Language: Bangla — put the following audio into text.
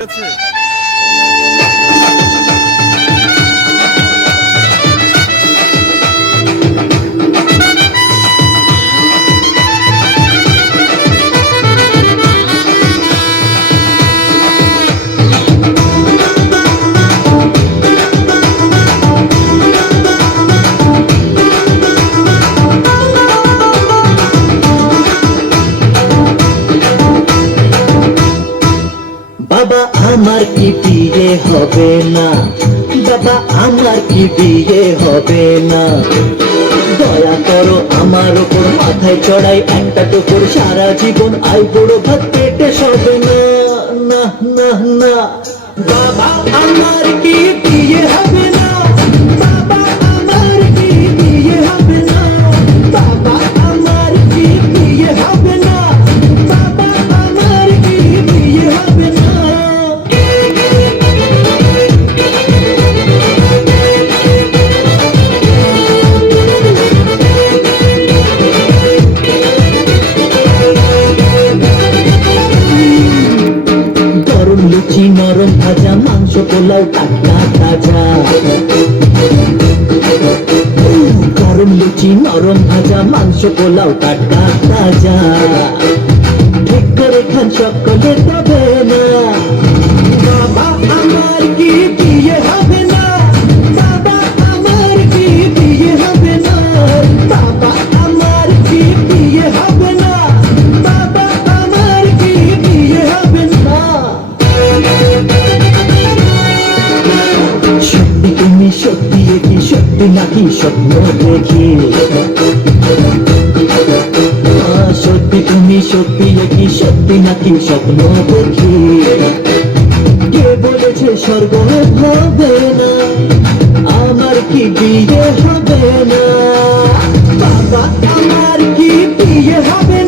やつ。আমার কি বিয়ে হবে না? বাবা, আমার কি বিয়ে হবে না? দয়া করো আমার ওপর মাথায় চড়াই, একটা টুকুর সারা জীবন আই বড় ভাত পেটে সবে না না না না। বাবা, আমার লুচি নরম ভাজা মাংস পোলাও টাটকা উম, গরম লুচি নরম ভাজা মাংস পোলাও টাটকা তাজা সত্যি নাকি স্বপ্ন দেখি। সত্যি তুমি সত্যি কি সত্যি নাকি স্বপ্ন দেখি। কে বলেছে স্বর্গ হবে না? আমার কি বিয়ে হবে না? বাবা, আমার কি বিয়ে হবে